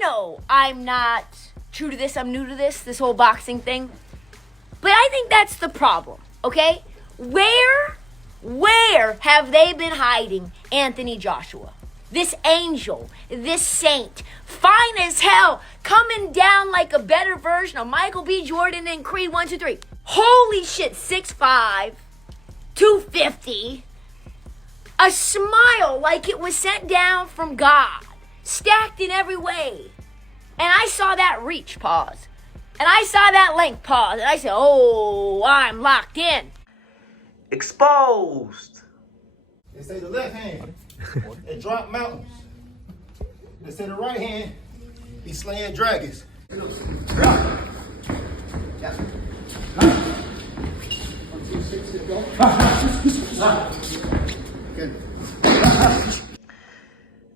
know I'm not true to this, I'm new to this whole boxing thing. But I think that's the problem, okay? Where have they been hiding Anthony Joshua? This angel, this saint, fine as hell, coming down like a better version of Michael B. Jordan and Creed 1, 2, 3. Holy shit, 6'5", 250. A smile like it was sent down from God, stacked in every way. And I saw that reach, pause. And I saw that length, pause. And I said, oh, I'm locked in. Exposed. They say the left hand, it drop mountains. They say the right hand, be slaying dragons.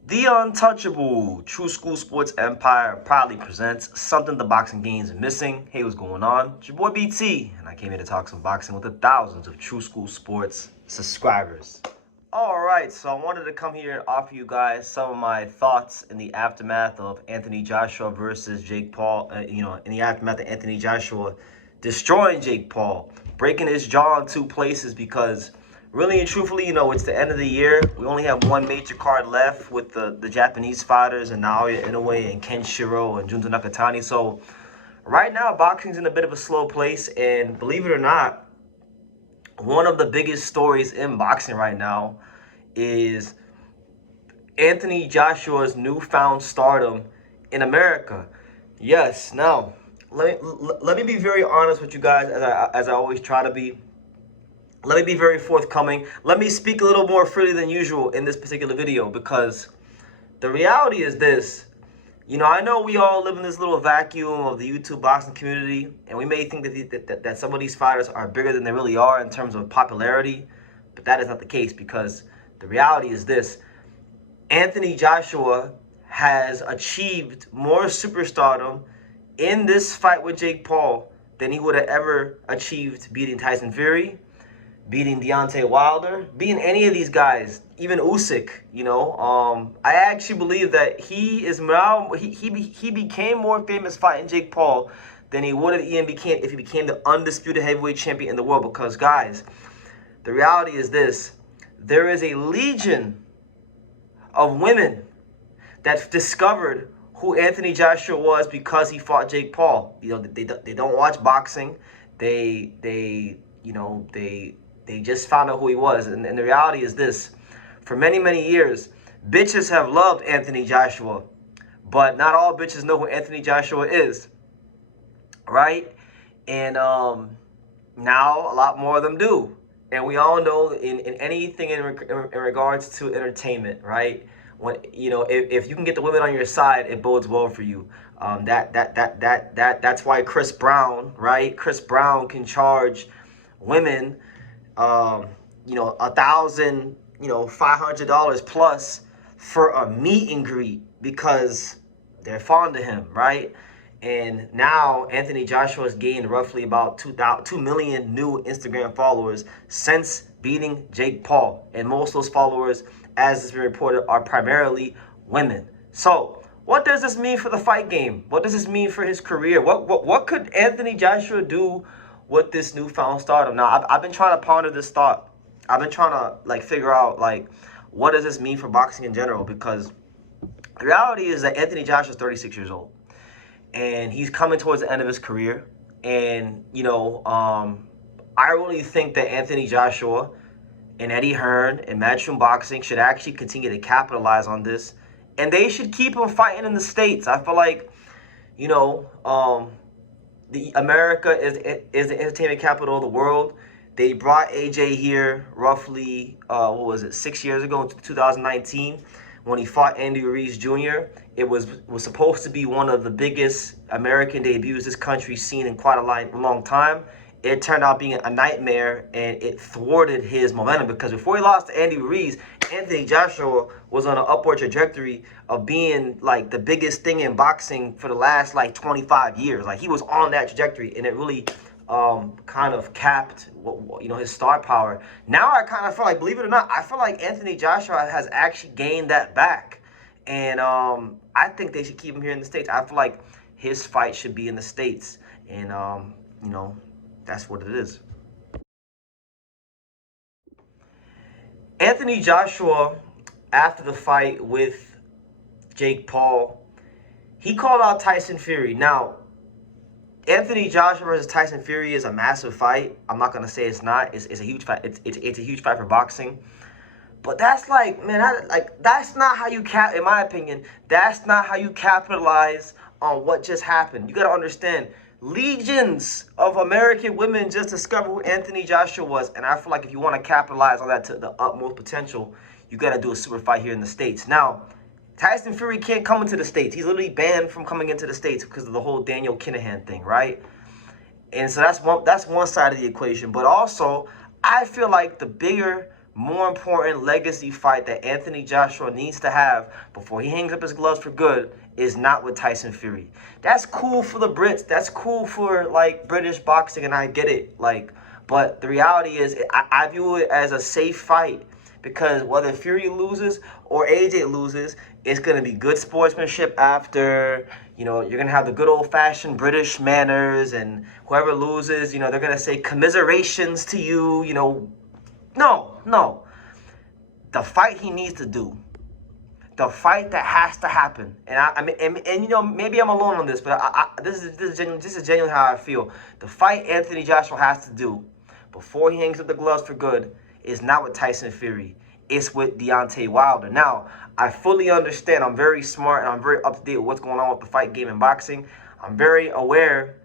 The Untouchable True School Sports Empire proudly presents something the boxing games are missing. Hey, what's going on? It's your boy BT, and I came here to talk some boxing with the thousands of True School Sports subscribers. Alright, so I wanted to come here and offer you guys some of my thoughts in the aftermath of Anthony Joshua versus Jake Paul. In the aftermath of Anthony Joshua destroying Jake Paul, breaking his jaw in 2 places because really and truthfully, it's the end of the year. We only have one major card left with the Japanese fighters and Naoya Inoue and Ken Shiro and Junto Nakatani. So right now, boxing's in a bit of a slow place, and believe it or not, one of the biggest stories in boxing right now is Anthony Joshua's newfound stardom in America. Yes, now, let me be very honest with you guys, as I always try to be. Let me be very forthcoming. Let me speak a little more freely than usual in this particular video, because the reality is this. I know we all live in this little vacuum of the YouTube boxing community, and we may think that some of these fighters are bigger than they really are in terms of popularity, but that is not the case, because the reality is this. Anthony Joshua has achieved more superstardom in this fight with Jake Paul than he would have ever achieved beating Tyson Fury, beating Deontay Wilder, beating any of these guys, even Usyk. I actually believe that he became more famous fighting Jake Paul than he would have even became if he became the undisputed heavyweight champion in the world. Because guys, the reality is this: there is a legion of women that discovered who Anthony Joshua was because he fought Jake Paul. They don't watch boxing. They just found out who he was. And the reality is this. For many, many years, bitches have loved Anthony Joshua. But not all bitches know who Anthony Joshua is. Right? And now a lot more of them do. And we all know in anything in regards to entertainment, right? When if you can get the women on your side, it bodes well for you. That's why Chris Brown, right? Chris Brown can charge women $1,500 plus for a meet and greet because they're fond of him, right? And now Anthony Joshua has gained roughly about 2 million new Instagram followers since beating Jake Paul, and most of those followers, as has been reported, are primarily women. So what does this mean for the fight game? What does this mean for his career? What could Anthony Joshua do with this newfound stardom? Now, I've been trying to ponder this thought. I've been trying to figure out what does this mean for boxing in general, because the reality is that Anthony Joshua is 36 years old, and he's coming towards the end of his career. And I really think that Anthony Joshua and Eddie Hearn and Matchroom Boxing should actually continue to capitalize on this, and they should keep him fighting in the States. I feel like the America is the entertainment capital of the world. They brought AJ here roughly 6 years ago in 2019 when he fought Andy Ruiz Jr. It was supposed to be one of the biggest American debuts this country's seen in quite a long time. It turned out being a nightmare, and it thwarted his momentum, because before he lost to Andy Ruiz, Anthony Joshua was on an upward trajectory of being the biggest thing in boxing for the last 25 years. He was on that trajectory, and it really kind of capped his star power. Now I kind of feel believe it or not, I feel like Anthony Joshua has actually gained that back. And I think they should keep him here in the States. I feel like his fight should be in the States. And, you know, that's what it is. Anthony Joshua, after the fight with Jake Paul, he called out Tyson Fury. Now, Anthony Joshua versus Tyson Fury is a massive fight. I'm not gonna say it's not. It's a huge fight. It's a huge fight for boxing. But that's like, man, that's not how you in my opinion, that's not how you capitalize on what just happened. You gotta understand, legions of American women just discovered who Anthony Joshua was, and I feel like if you want to capitalize on that to the utmost potential, you gotta do a super fight here in the States. Now, Tyson Fury can't come into the States. He's literally banned from coming into the States because of the whole Daniel Kinahan thing, right? And so that's one side of the equation. But also, I feel like the bigger, more important legacy fight that Anthony Joshua needs to have before he hangs up his gloves for good is not with Tyson Fury. That's cool for the Brits. That's cool for, like, British boxing, and I get it. Like, but the reality is I view it as a safe fight because whether Fury loses or AJ loses, it's going to be good sportsmanship after. You know, you're going to have the good old-fashioned British manners, and whoever loses, you know, they're going to say commiserations to you, you know. No. The fight he needs to do, the fight that has to happen, and I mean, and you know, maybe I'm alone on this, but this is genuinely how I feel. The fight Anthony Joshua has to do before he hangs up the gloves for good is not with Tyson Fury. It's with Deontay Wilder. Now, I fully understand. I'm very smart and I'm very up to date with what's going on with the fight game in boxing. I'm very aware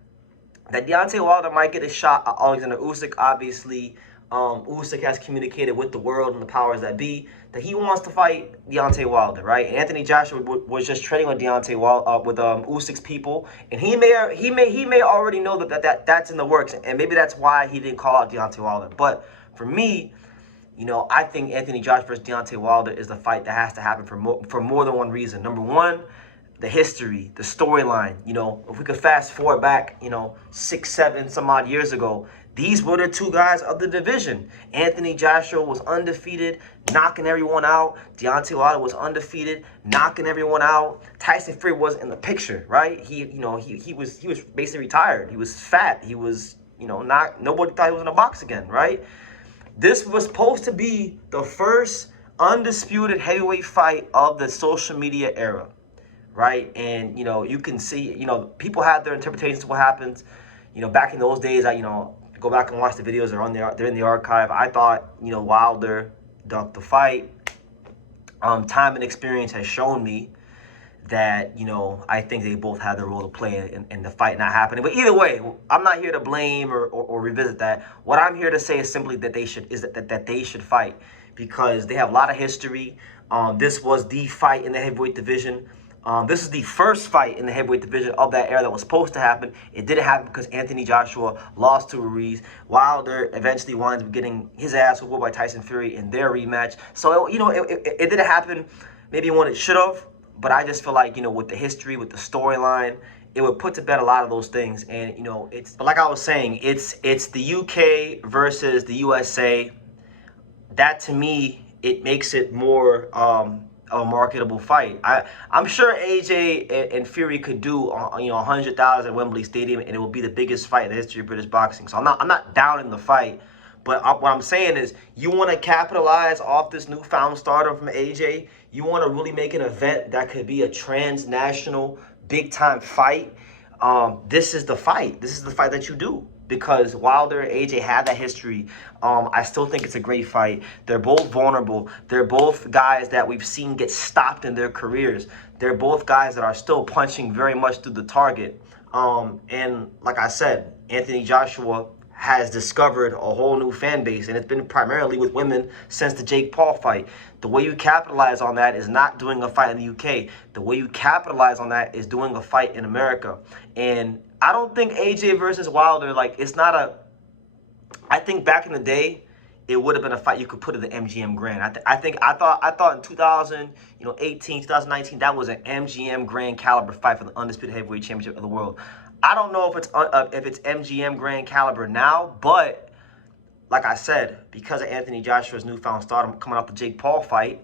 that Deontay Wilder might get a shot at Alexander Usyk. Obviously, Usyk has communicated with the world and the powers that be that he wants to fight Deontay Wilder, right? Anthony Joshua was just training with Deontay Wilder, with Usyk's people, and he may already know that's in the works, and maybe that's why he didn't call out Deontay Wilder. But for me, you know, I think Anthony Joshua versus Deontay Wilder is the fight that has to happen for more than one reason. Number one, the history, the storyline. You know, if we could fast forward back, you know, 6, 7, some odd years ago, these were the two guys of the division. Anthony Joshua was undefeated, knocking everyone out. Deontay Wilder was undefeated, knocking everyone out. Tyson Fury wasn't in the picture, right? He was basically retired. He was fat. He was, you know, nobody thought he was in a box again, right? This was supposed to be the first undisputed heavyweight fight of the social media era, right? And, you know, you can see, you know, people have their interpretations of what happens. You know, back in those days, you know, go back and watch the videos. They're in the archive. I thought, you know, Wilder ducked the fight. Time and experience has shown me that, you know, I think they both had their role to play in the fight not happening. But either way, I'm not here to blame or revisit that. What I'm here to say is simply that they should fight because they have a lot of history. This was the fight in the heavyweight division. This is the first fight in the heavyweight division of that era that was supposed to happen. It didn't happen because Anthony Joshua lost to Ruiz. Wilder eventually winds up getting his ass whooped by Tyson Fury in their rematch. So, you know, it didn't happen maybe when it should have. But I just feel like, you know, with the history, with the storyline, it would put to bed a lot of those things. And, you know, but like I was saying, it's the UK versus the USA. That, to me, it makes it more a marketable fight. I'm sure AJ and Fury could do, you know, 100,000 at Wembley Stadium, and it will be the biggest fight in the history of British boxing. So I'm not down in the fight. But what I'm saying is, you want to capitalize off this newfound stardom from AJ. You want to really make an event that could be a transnational, big-time fight. This is the fight. This is the fight that you do. Because Wilder and AJ have that history. I still think it's a great fight. They're both vulnerable. They're both guys that we've seen get stopped in their careers. They're both guys that are still punching very much through the target. And like I said, Anthony Joshua has discovered a whole new fan base, and it's been primarily with women since the Jake Paul fight. The way you capitalize on that is not doing a fight in the UK. The way you capitalize on that is doing a fight in America. And I don't think AJ versus Wilder, like, it's not a... I think back in the day, it would have been a fight you could put at the MGM Grand. I thought in 2018, 2019, that was an MGM Grand caliber fight for the undisputed heavyweight championship of the world. I don't know if it's MGM Grand caliber now, but like I said, because of Anthony Joshua's newfound stardom coming off the Jake Paul fight,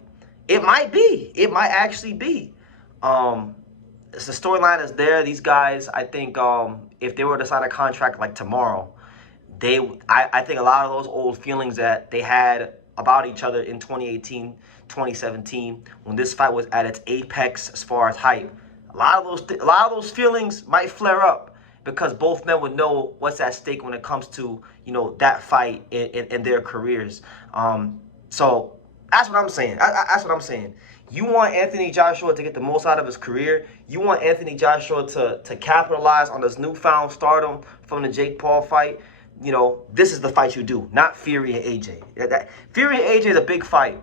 it might be. It might actually be. The storyline is there. These guys, I think, if they were to sign a contract like tomorrow, I think a lot of those old feelings that they had about each other in 2018, 2017, when this fight was at its apex as far as hype, a lot of those feelings might flare up because both men would know what's at stake when it comes to, you know, that fight in their careers. So that's what I'm saying. That's what I'm saying. You want Anthony Joshua to get the most out of his career. You want Anthony Joshua to capitalize on this newfound stardom from the Jake Paul fight. You know, this is the fight you do, not Fury and AJ. Fury and AJ is a big fight.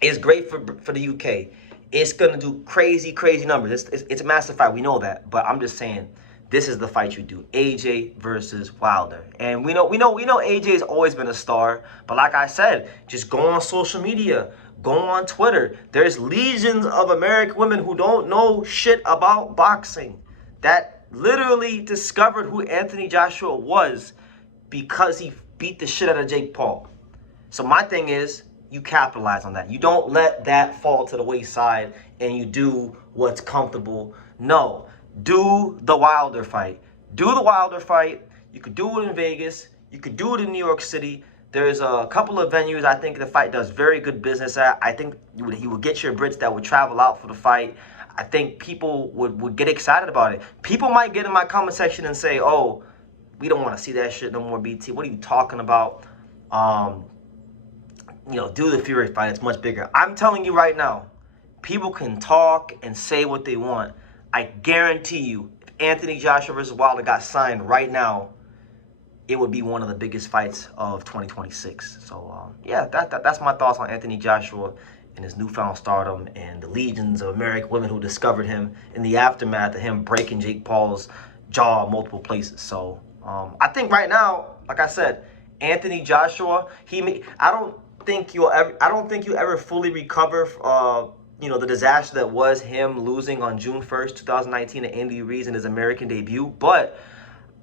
It's great for the UK. It's going to do crazy numbers. It's a massive fight. We know that. But I'm just saying, this is the fight you do. AJ versus Wilder. And we know AJ's always been a star. But like I said, just go on social media. Go on Twitter. There's legions of American women who don't know shit about boxing that literally discovered who Anthony Joshua was because he beat the shit out of Jake Paul. So my thing is, you capitalize on that. You don't let that fall to the wayside and you do what's comfortable. No, do the Wilder fight. Do the Wilder fight. You could do it in Vegas. You could do it in New York City. There's a couple of venues I think the fight does very good business at. I think he would get your Brits that would travel out for the fight. I think people would get excited about it. People might get in my comment section and say, oh, we don't want to see that shit no more, BT. What are you talking about? You know, do the Fury fight. It's much bigger. I'm telling you right now, people can talk and say what they want. I guarantee you, if Anthony Joshua versus Wilder got signed right now, it would be one of the biggest fights of 2026. So, yeah, that's my thoughts on Anthony Joshua and his newfound stardom and the legions of American women who discovered him in the aftermath of him breaking Jake Paul's jaw multiple places. So, I think right now, like I said, Anthony Joshua, I don't think you ever fully recover, you know, the disaster that was him losing on June 1st, 2019 to Andy Ruiz in his American debut. But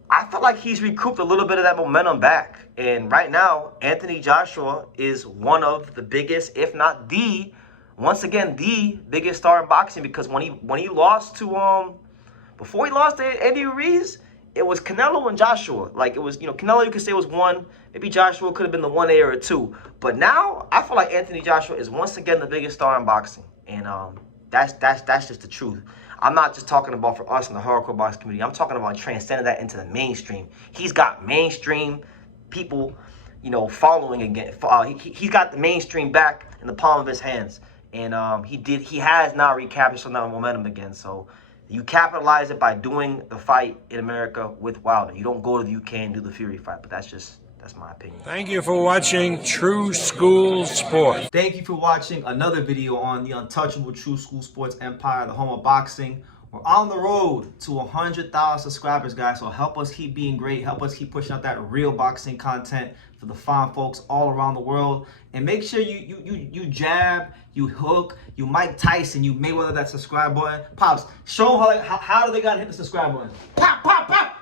I feel like he's recouped a little bit of that momentum back. And right now, Anthony Joshua is one of the biggest, if not the, once again, the biggest star in boxing. Because when he lost to, before he lost to Andy Ruiz, it was Canelo and Joshua. Like, it was, you know, Canelo, you could say, was one. Maybe Joshua could have been the 1A or a 2. But now, I feel like Anthony Joshua is once again the biggest star in boxing. And that's just the truth. I'm not just talking about for us in the hardcore boxing community. I'm talking about transcending that into the mainstream. He's got mainstream people, you know, following again. He's got the mainstream back in the palm of his hands. And he has now recaptured some of that momentum again. So you capitalize it by doing the fight in America with Wilder. You don't go to the UK and do the Fury fight. But that's my opinion. Thank you for watching True School Sports. Thank you for watching another video on the untouchable True School Sports Empire, the home of boxing. We're on the road to 100,000 subscribers, guys. So help us keep being great. Help us keep pushing out that real boxing content for the fine folks all around the world. And make sure you jab, you hook, you Mike Tyson, you Mayweather that subscribe button. Pops, show them how do they gotta hit the subscribe button. Pop, pop, pop.